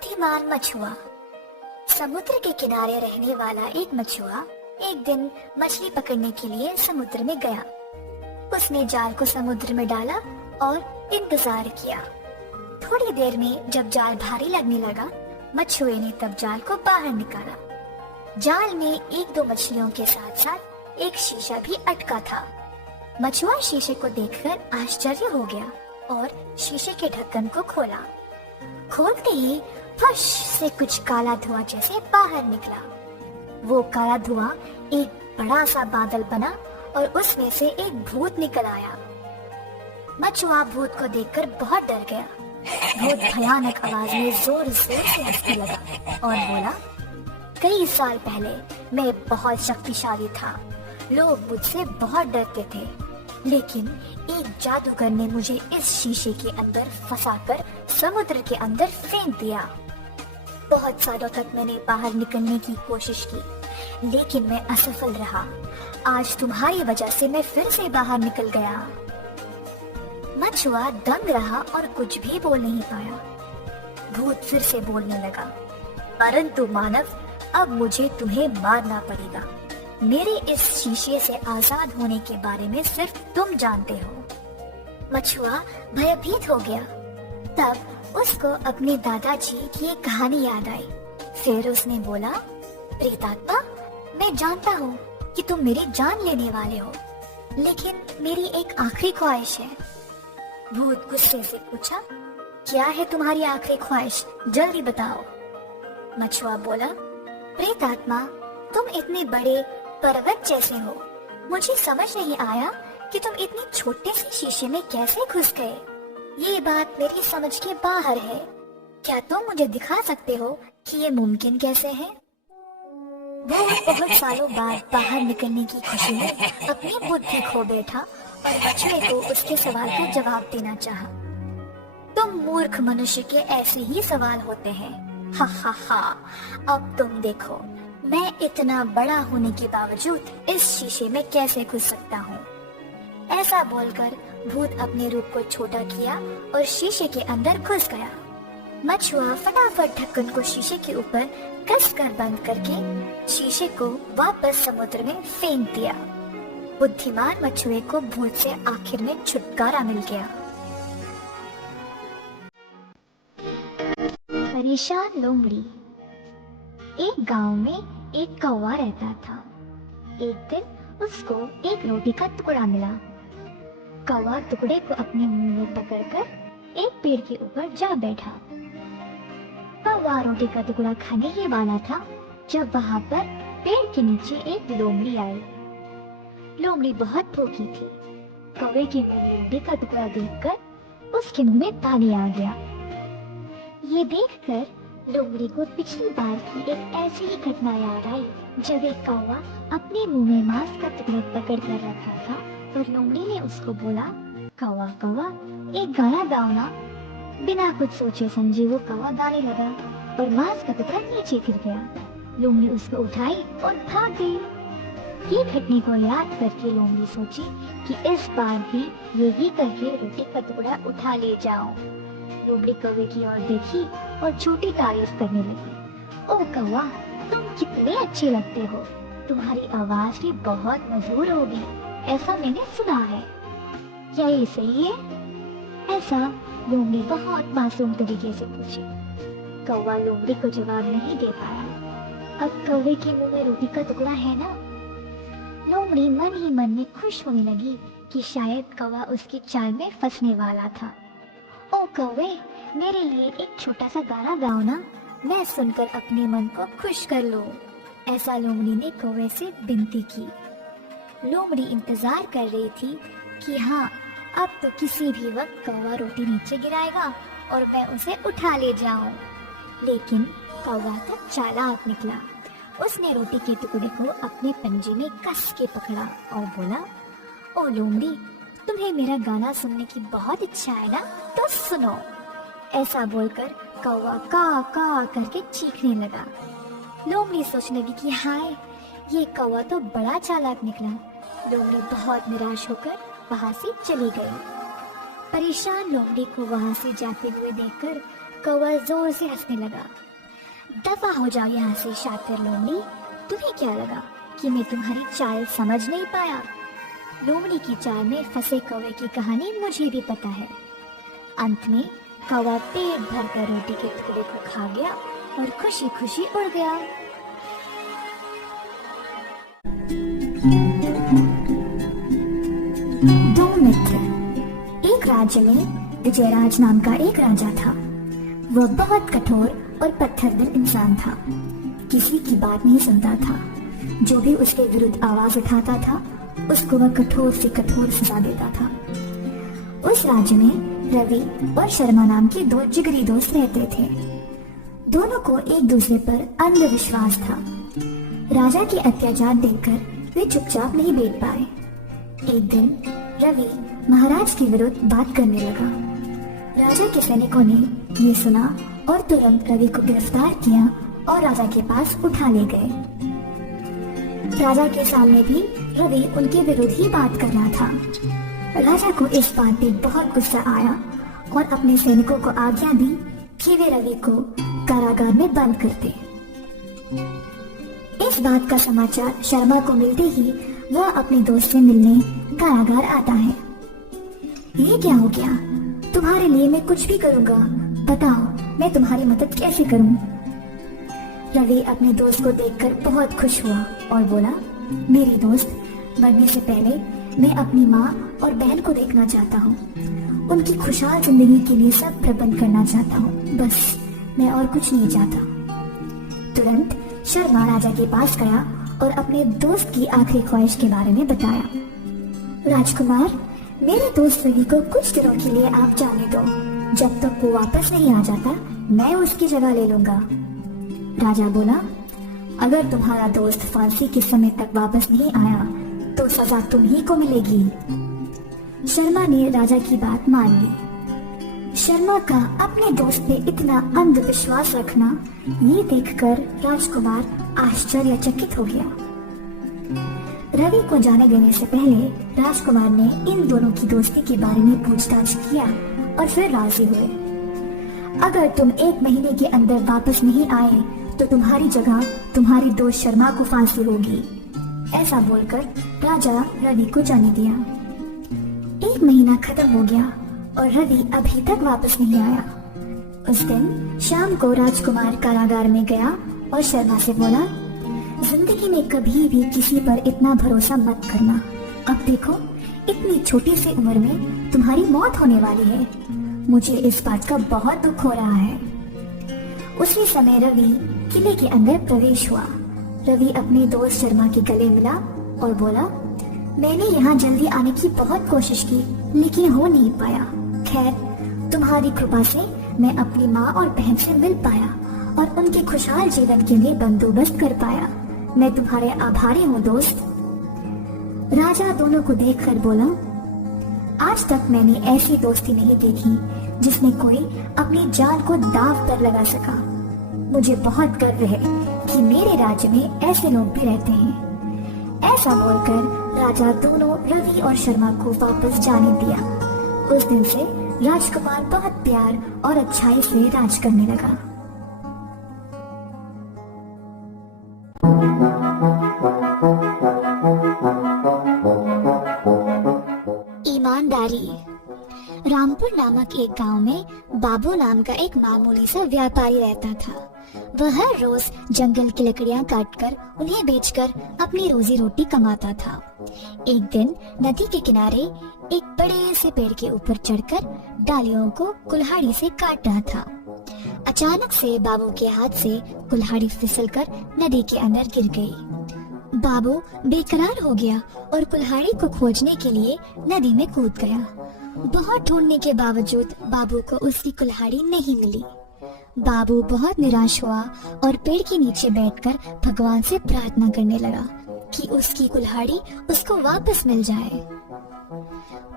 बुद्धिमान मछुआ। समुद्र के किनारे रहने वाला एक मछुआ एक दिन मछली पकड़ने के लिए समुद्र में गया। उसने जाल को समुद्र में डाला और इंतजार किया। थोड़ी देर में जब जाल भारी लगने लगा, मछुए ने तब जाल को बाहर निकाला। जाल में एक दो मछलियों के साथ साथ एक शीशा भी अटका था। मछुआ शीशे को देखकर आश्चर्य हो गया और शीशे के ढक्कन को खोला। खोलते ही फश से कुछ काला धुआं जैसे बाहर निकला। वो काला धुआं एक बड़ा सा बादल बना और उसमें से एक भूत निकल आया। मछुआ भूत को देखकर बहुत डर गया। भूत भयानक आवाज में जोर जोर से हंसने लगा और बोला, कई साल पहले मैं बहुत शक्तिशाली था। लोग मुझसे बहुत डरते थे, लेकिन एक जादूगर ने मुझे इस शीशे के अंदर फंसाकर समुद्र के अंदर फेंक दिया। बहुत सालों तक मैंने बाहर निकलने की कोशिश की, लेकिन मैं असफल रहा। आज तुम्हारी वजह से मैं फिर से बाहर निकल गया। मछुआ दंग रहा और कुछ भी बोल नहीं पाया। भूत फिर से बोलने लगा, परंतु मानव, अब मुझे तुम्हें मारना पड़ेगा। मेरे इस शीशे से आजाद होने के बारे में सिर्फ तुम जानते हो। मछुआ भयभीत हो गया। तब उसको अपने दादाजी की एक कहानी याद आई। फिर उसने बोला, प्रेतात्मा, मैं जानता हूँ कि तुम मेरी जान लेने वाले हो, लेकिन मेरी एक आखिरी ख्वाहिश है। भूत गुस्से से पूछा, क्या है तुम्हारी आखिरी ख्वाहिश? जल्दी बताओ। मछुआ बोला, प्रेतात्मा, तुम इतने बड़े पर्वत जैसे हो। मुझे समझ नहीं आया कि तुम इतने छोटे से शीशे में कैसे घुस गए। ये बात मेरी समझ के बाहर है। क्या तुम मुझे दिखा सकते हो कि ये मुमकिन कैसे है? वो बहुत सालों बाद बाहर निकलने की खुशी में अपनी बुद्धि खो बैठा और मछुए को उसके सवाल का जवाब देना चाहा। तुम मूर्ख मनुष्य के ऐसे ही सवाल होते हैं। हा हा हा, अब तुम देखो, मैं इतना बड़ा होने के बावजूद इस शीशे में कैसे घुस सकता हूँ। ऐसा बोलकर भूत अपने रूप को छोटा किया और शीशे के अंदर घुस गया। मछुआ फटाफट ढक्कन को शीशे के ऊपर कसकर बंद करके शीशे को वापस समुद्र में फेंक दिया। बुद्धिमान मछुए को भूत से आखिर में छुटकारा मिल गया। परेशान लोमड़ी। एक गांव में एक कौवा रहता था। एक दिन उसको एक रोटी का टुकड़ा मिला। कौवा टुकड़े को अपने मुंह में पकड़कर एक पेड़ के ऊपर जा बैठा। कौवा रोटी का टुकड़ा खाने ही वाला था जब वहां पर पेड़ के नीचे एक लोमड़ी आई। लोमड़ी बहुत भूखी थी। कौवे के मुंह में रोटी का टुकड़ा देखकर उसके मुंह में पानी आ गया। ये देखकर लोमड़ी को पिछली बार की एक ऐसी ही घटना याद आई जब एक कौवा अपने मुंह में मांस का टुकड़ा पकड़ कर रखा था और लोमड़ी ने उसको बोला, कौवा कौवा, एक गाना गाओ ना। बिना कुछ सोचे समझे वो कौवा गाने लगा और मांस का टुकड़ा नीचे गिर गया। लोमड़ी उसको उठाई और भाग गई। ये घटने को याद करके लोमड़ी सोची कि इस बार भी यही करके रोटी का टुकड़ा उठा ले जाऊं। लोमड़ी कौवे की ओर देखी और छोटी तारीफ करने लगी। ओ कौवा, तुम कितने अच्छे लगते हो। तुम्हारी आवाज भी बहुत मधुर होगी, ऐसा मैंने सुना है। क्या ये सही है? ऐसा लोमड़ी बहुत मासूम तरीके से पूछी। कौवा लोमड़ी को जवाब नहीं दे पाया। अब कौवे के मुंह में रोटी का टुकड़ा है ना। लोमड़ी मन ही मन में खुश होने लगी कि शायद कौवा उसकी चाल में फंसने वाला था। ओ कौवे, मेरे लिए एक छोटा सा गाना गाओ ना, मैं सुनकर अपने मन को खुश कर लूं। ऐसा लोमड़ी ने कौवे से विनती की। लोमड़ी इंतजार कर रही थी कि हाँ, अब तो किसी भी वक्त कौवा रोटी नीचे गिराएगा और मैं उसे उठा ले जाऊं। लेकिन कौवा तो चालाक निकला। उसने रोटी के टुकड़े को अपने पंजे में कस के पकड़ा और बोला, ओ लोमड़ी, तुम्हें मेरा गाना सुनने की बहुत इच्छा है ना, तो सुनो। ऐसा बोलकर कौवा का करके चीखने लगा। लोमड़ी सोचने लगी कि हाय, ये कौवा तो बड़ा चालाक निकला। लोमड़ी बहुत निराश होकर वहां से चली गई। परेशान लोमड़ी को वहां से जाते हुए देखकर कौवा जोर से हंसने लगा। दफा हो जाओ यहाँ से शातिर लोमड़ी, तुम्हें क्या लगा कि मैं तुम्हारी चाल समझ नहीं पाया? लोमड़ी की चाल में फंसे कौवे की कहानी मुझे भी पता है। अंत में कौवा पेट भरकर रोटी के टुकड़े को खा गया और खुशी खुशी उड़ गया। दो मित्र। एक राज्य में विजयराज नाम का एक राजा था। वह बहुत कठोर और पत्थर दिल इंसान था। किसी की बात नहीं सुनता था। जो भी उसके विरुद्ध आवाज उठाता था उसको वह कठोर से कठोर सजा देता था। उस राज्य में रवि और शर्मा नाम के दो जिगरी दोस्त रहते थे। दोनों को एक दूसरे पर अंधविश्वास था। राजा के अत्याचार देखकर वे चुपचाप नहीं बैठ पाए। एक दिन रवि महाराज के विरुद्ध बात करने लगा। राजा के सैनिकों ने ये सुना और तुरंत रवि को गिरफ्तार किया और राजा के पास उठा ले गए। राजा के सामने भी रवि उनके विरुद्ध ही बात कर रहा था। राजा को इस बात पे बहुत गुस्सा आया और अपने सैनिकों को आज्ञा दी कि वे रवि को कारागार में बंद कर दे। इस बात का समाचार शर्मा को मिलते ही वह अपने दोस्त से मिलने कारागार आता है। ये क्या हो गया? तुम्हारे लिए मैं कुछ भी करूंगा, बताओ मैं तुम्हारी मदद कैसे करूं? रवि अपने दोस्त को देखकर बहुत खुश हुआ और बोला, मेरी दोस्त, मरने से पहले मैं अपनी माँ और बहन को देखना चाहता हूँ। उनकी खुशहाल जिंदगी के लिए सब प्रबंध करना चाहता हूँ, बस मैं और कुछ नहीं चाहता। तुरंत शर्मा राजा के पास गया और अपने दोस्त की आखिरी ख्वाहिश के बारे में बताया। राजकुमार, मेरे दोस्त रवि को कुछ दिनों के लिए आप जाने दो। जब तक वो वापस नहीं आ जाता मैं उसकी जगह ले लूंगा। राजा बोला, अगर तुम्हारा दोस्त फांसी के समय तक वापस नहीं आया तो सजा तुम्ही को मिलेगी। शर्मा ने राजा की बात मान ली। शर्मा का अपने दोस्त पे इतना अंधविश्वास रखना ये देखकर राजकुमार आश्चर्यचकित हो गया। रवि को जाने देने से पहले राजकुमार ने इन दोनों की दोस्ती के बारे में पूछताछ किया और फिर राजी हुए। अगर तुम 1 महीने के अंदर वापस नहीं आए तो तुम्हारी जगह तुम्हारी दोस्त शर्मा को फांसी होगी। ऐसा बोलकर राजा रवि को जाने दिया। 1 महीना खत्म हो गया और रवि अभी तक वापस नहीं आया। उस दिन शाम को राजकुमार कारागार में गया और शर्मा से बोला, जिंदगी में कभी भी किसी पर इतना भरोसा मत करना। अब देखो, इतनी छोटी सी उम्र में तुम्हारी मौत होने वाली है। मुझे इस बात का बहुत दुख हो रहा है। उसी समय रवि किले के अंदर प्रवेश हुआ। रवि अपने दोस्त शर्मा के गले मिला और बोला, मैंने यहाँ जल्दी आने की बहुत कोशिश की लेकिन हो नहीं पाया। खैर, तुम्हारी कृपा से मैं अपनी माँ और बहन से मिल पाया और उनके खुशहाल जीवन के लिए बंदोबस्त कर पाया। मैं तुम्हारे आभारी हूँ दोस्त। राजा दोनों को देखकर बोला, आज तक मैंने ऐसी दोस्ती नहीं देखी जिसमें कोई अपनी जान को दांव पर लगा सका। मुझे बहुत गर्व है कि मेरे राज्य में ऐसे लोग भी रहते हैं। ऐसा बोलकर राजा दोनों रवि और शर्मा को वापस जाने दिया। उस दिन से राजकुमार बहुत प्यार और अच्छाई से राज करने लगा। ईमानदारी। रामपुर नामक एक गांव में बाबू नाम का एक मामूली सा व्यापारी रहता था। वह हर रोज जंगल की लकड़ियां काटकर उन्हें बेचकर अपनी रोजी रोटी कमाता था। एक दिन नदी के किनारे एक बड़े से पेड़ के ऊपर चढ़कर डालियों को कुल्हाड़ी से काट रहा था। अचानक से बाबू के हाथ से कुल्हाड़ी फिसलकर नदी के अंदर गिर गई। बाबू बेकरार हो गया और कुल्हाड़ी को खोजने के लिए नदी में कूद गया। बहुत ढूंढने के बावजूद बाबू को उसकी कुल्हाड़ी नहीं मिली। बाबू बहुत निराश हुआ और पेड़ के नीचे बैठकर भगवान से प्रार्थना करने लगा कि उसकी कुल्हाड़ी उसको वापस मिल जाए।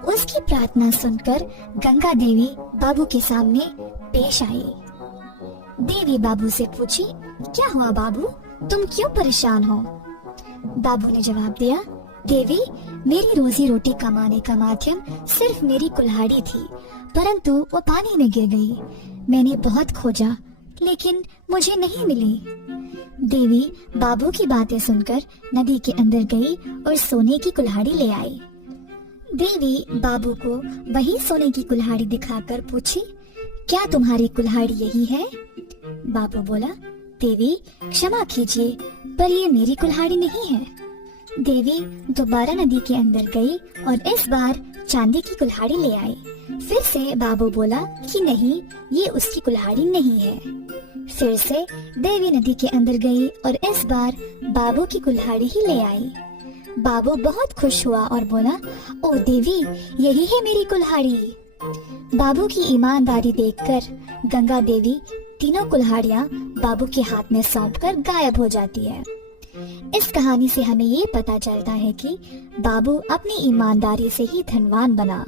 उसकी प्रार्थना सुनकर गंगा देवी बाबू के सामने पेश आई। देवी बाबू से पूछी, क्या हुआ बाबू, तुम क्यों परेशान हो? बाबू ने जवाब दिया, देवी, मेरी रोजी रोटी कमाने का माध्यम सिर्फ मेरी कुल्हाड़ी थी, परंतु वो पानी में गिर गई। मैंने बहुत खोजा लेकिन मुझे नहीं मिली। देवी बाबू की बातें सुनकर नदी के अंदर गई और सोने की कुल्हाड़ी ले आई। देवी बाबू को वही सोने की कुल्हाड़ी दिखाकर पूछी, क्या तुम्हारी कुल्हाड़ी यही है? बाबू बोला, देवी क्षमा कीजिए, पर ये मेरी कुल्हाड़ी नहीं है। देवी दोबारा नदी के अंदर गई और इस बार चांदी की कुल्हाड़ी ले आई। फिर से बाबू बोला कि नहीं, ये उसकी कुल्हाड़ी नहीं है। फिर से देवी नदी के अंदर गई और इस बार बाबू की कुल्हाड़ी ही ले आई। बाबू बहुत खुश हुआ और बोला, ओ देवी, यही है मेरी कुल्हाड़ी। बाबू की ईमानदारी देखकर गंगा देवी तीनों कुल्हाड़ियां बाबू के हाथ में सौंपकर गायब हो जाती है। इस कहानी से हमें ये पता चलता है कि बाबू अपनी ईमानदारी से ही धनवान बना।